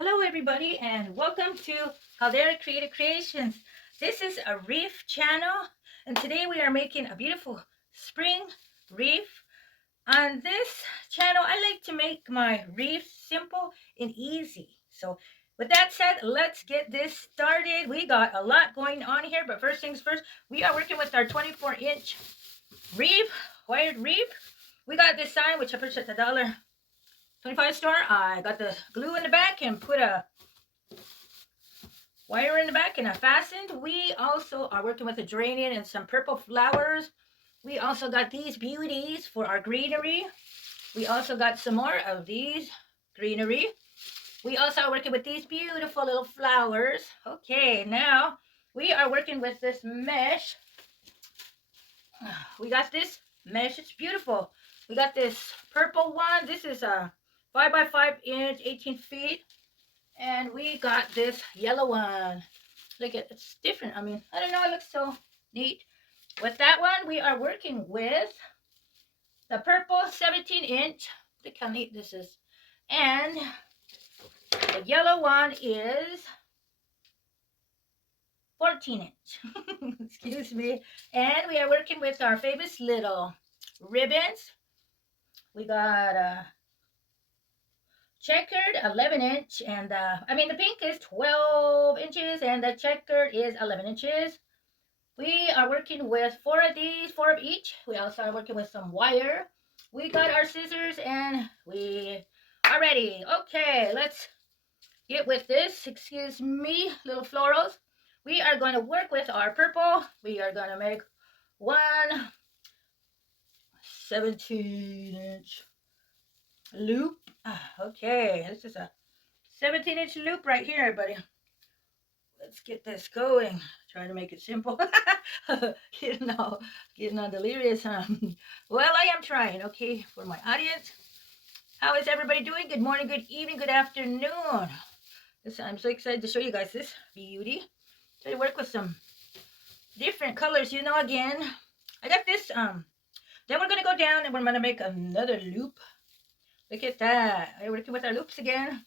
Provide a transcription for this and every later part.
Hello everybody and welcome to Caldera Creative Creations. This is a Wreath channel and today we are making a beautiful spring wreath. On this channel I like to make my wreath simple and easy. So with that said, let's get this started. We got a lot going on here, but first things first, we are working with our 24-inch wreath, wired wreath. We got this sign which I purchased at the $1.25 store. I got the glue in the back and put a wire in the back and I fastened. We also are working with a geranium and some purple flowers. We also got these beauties for our greenery. We also got some more of these greenery. We also are working with these beautiful little flowers. Okay, now we are working with this mesh. We got this mesh. It's beautiful. We got this purple one. This is a 5 by 5 inch, 18 feet. And we got this yellow one. Look at it's different. I mean, I don't know, it looks so neat. With that one, we are working with the purple 17-inch. Look how neat this is. And the yellow one is 14-inch. Excuse me. And we are working with our famous little ribbons. We got a checkered 11-inch, and the pink is 12 inches, and the checkered is 11 inches. We are working with 4 of these, 4 of each. We also are working with some wire. We got our scissors and we are ready. Okay, let's get with this. Excuse me, little florals. We are going to work with our purple. We are going to make one 17-inch loop. Okay, this is a 17-inch loop right here, everybody. Let's get this going. Try to make it simple. getting all delirious, huh? Well, I am trying, okay, for my audience. How is everybody doing? Good morning, good evening, good afternoon. I'm so excited to show you guys this beauty. Try to work with some different colors, again. I got this, then we're gonna go down and we're gonna make another loop. Look at that. We're working with our loops again.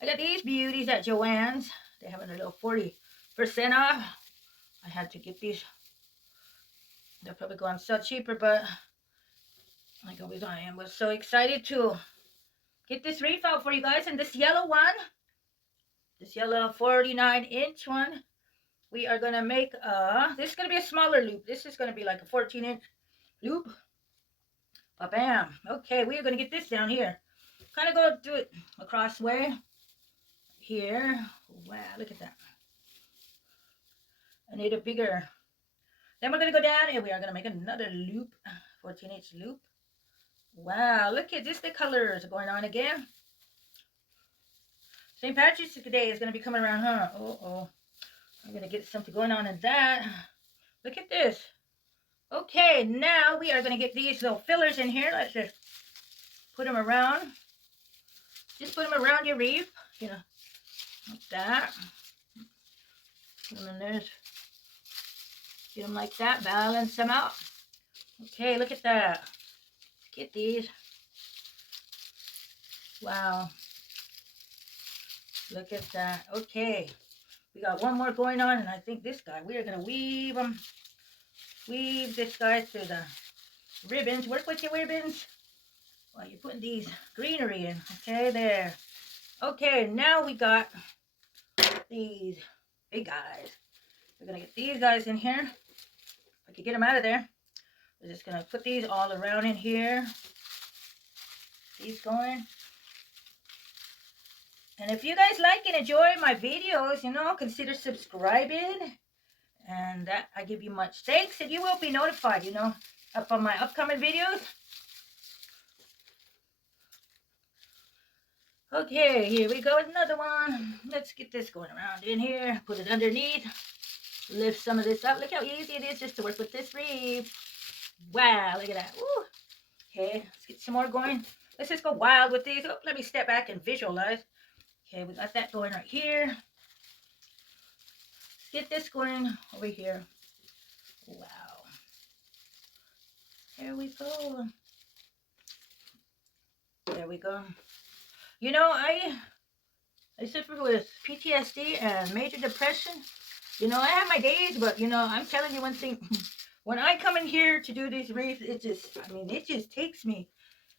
I got these beauties at Joann's. They're having a little 40% off. I had to get these. They'll probably go on sale cheaper, but like always I was so excited to get this wreath out for you guys. And this yellow one, this yellow 49-inch one, we are going to make this is going to be a smaller loop. This is going to be like a 14-inch loop. Bam. Okay, we are going to get this down here. Kind of go do it across way. Here. Wow, look at that. I need a bigger. Then we're going to go down and we are going to make another loop. 14-inch loop. Wow, look at this. The colors are going on again. St. Patrick's Day is going to be coming around, huh? Oh. I'm going to get something going on in that. Look at this. Okay, now we are going to get these little fillers in here. Let's just put them around. Just put them around your wreath. Like that. Put them in there. Get them like that. Balance them out. Okay, look at that. Get these. Wow. Look at that. Okay. We got one more going on, and I think this guy, we are going to weave them. Weave this guy through the ribbons. Work with your ribbons while you're putting these greenery in. Okay, there. Okay, now we got these big guys. We're going to get these guys in here. If I can get them out of there. We're just going to put these all around in here. These going. And if you guys like and enjoy my videos, consider subscribing. And that I give you much thanks. And you will be notified, up on my upcoming videos. Okay, here we go. Another one. Let's get this going around in here. Put it underneath. Lift some of this up. Look how easy it is just to work with this wreath. Wow, look at that. Woo. Okay, let's get some more going. Let's just go wild with these. Oh, let me step back and visualize. Okay, we got that going right here. Let's get this going over here. Wow. There we go. There we go. I suffer with PTSD and major depression. You know, I have my days, but you know, I'm telling you one thing. When I come in here to do these wreaths, it just, I mean, it just takes me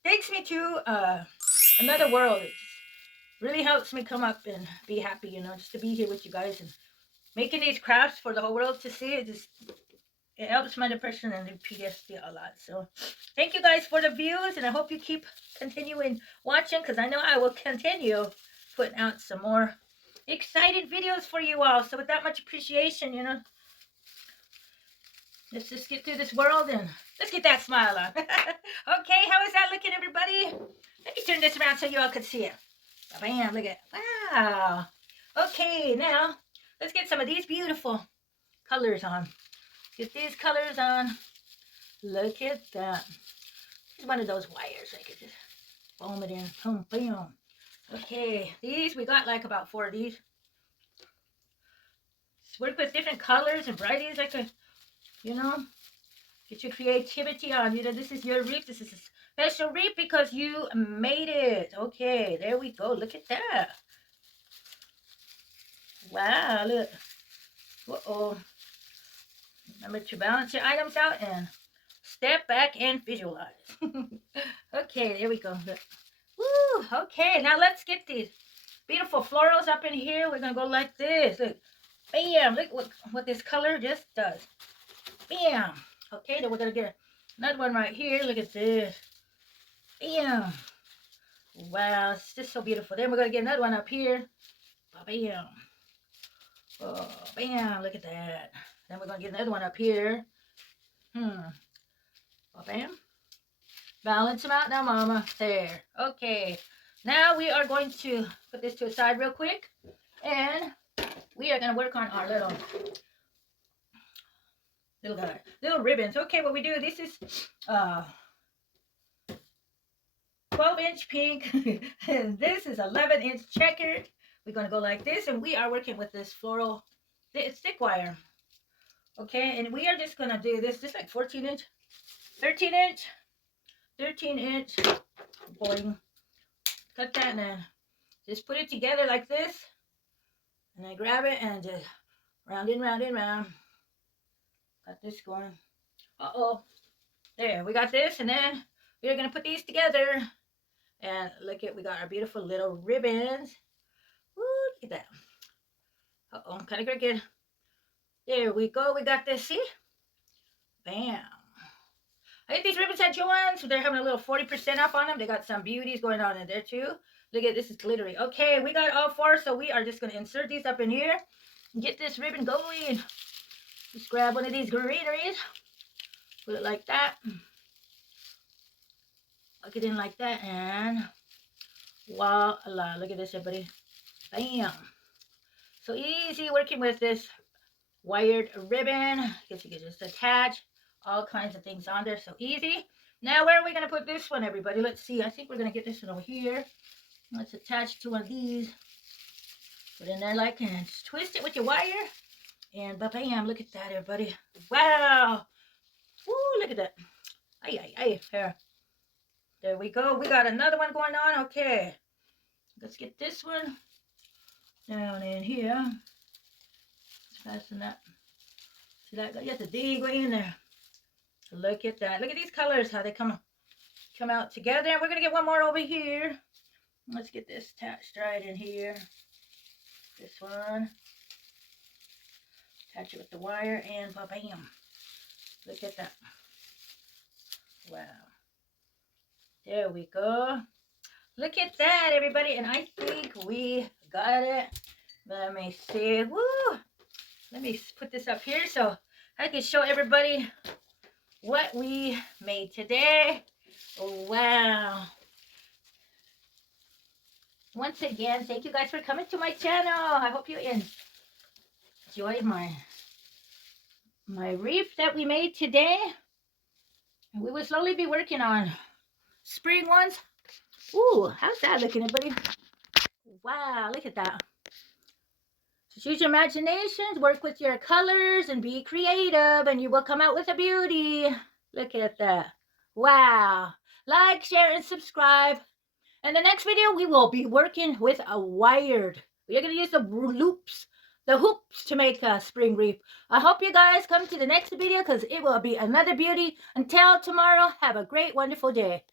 to another world. It just really helps me come up and be happy, you know, just to be here with you guys and making these crafts for the whole world to see. It just, it helps my depression and the PTSD a lot. So thank you guys for the views, and I hope you keep continuing watching, because I know I will continue putting out some more exciting videos for you all. So with that much appreciation, you know, let's just get through this world and let's get that smile on. Okay, how is that looking, everybody? Let me turn this around so you all can see it. Bam, look at it. Wow. Okay, now let's get some of these beautiful colors on. Get these colors on. Look at that. It's one of those wires. I could just foam it in. Boom, boom. Okay, these, we got like about 4 of these. Just work with different colors and varieties. I could, you know, get your creativity on. You know, this is your wreath. This is a special wreath because you made it. Okay, there we go. Look at that. Wow, look. Uh-oh. Remember to balance your items out and step back and visualize. Okay, there we go. Look. Woo, okay, now let's get these beautiful florals up in here. We're going to go like this. Look. Bam. Look what this color just does. Bam. Okay, then we're going to get another one right here. Look at this. Bam. Wow, it's just so beautiful. Then we're going to get another one up here. Bam. Oh, bam. Look at that. Then we're going to get another one up here. Bam. Balance them out now, mama. There. Okay. Now we are going to put this to the side real quick. And we are going to work on our little ribbons. Okay, what we do, this is 12-inch pink. And this is 11-inch checkered. We're going to go like this. And we are working with this floral stick wire. Okay, and we are just going to do this just like 14-inch, 13-inch, 13-inch. Boing. Cut that and then just put it together like this. And then grab it and just round in, round in, round. Got this going. Uh-oh. There, we got this. And then we're going to put these together. And look at, we got our beautiful little ribbons. Woo, look at that. Uh-oh, I'm kind of crooked. There we go. We got this. See? Bam. I think these ribbons had Joann's. So they're having a little 40% off on them. They got some beauties going on in there too. Look at this, is glittery. Okay, we got all 4. So we are just going to insert these up in here. And get this ribbon going. Just grab one of these greeneries. Put it like that. Look it in like that. And voila. Look at this, everybody. Bam. So easy working with this wired ribbon. I guess you can just attach all kinds of things on there. So easy. Now, where are we going to put this one, everybody? Let's see. I think we're going to get this one over here. Let's attach to one of these. Put it in there like, and just twist it with your wire. And bam, look at that, everybody. Wow. Woo, look at that. Here. There we go. We got another one going on. Okay. Let's get this one down in here. Let's fasten that. See that? You have to dig way in there. Look at that. Look at these colors, how they come out together. We're going to get one more over here. Let's get this attached right in here. This one. Attach it with the wire and bam. Look at that. Wow. There we go. Look at that, everybody. And I think we got it. Let me see. Woo! Let me put this up here so I can show everybody what we made today. Wow. Once again, thank you guys for coming to my channel. I hope you enjoyed my wreath that we made today. And we will slowly be working on spring ones. Ooh, how's that looking, everybody? Wow, look at that. Just use your imaginations, work with your colors, and be creative, and you will come out with a beauty. Look at that. Wow. Like, share, and subscribe. In the next video, we will be working with a wired We're going to use the loops, the hoops to make a spring wreath. I hope you guys come to the next video because it will be another beauty. Until tomorrow, have a great, wonderful day.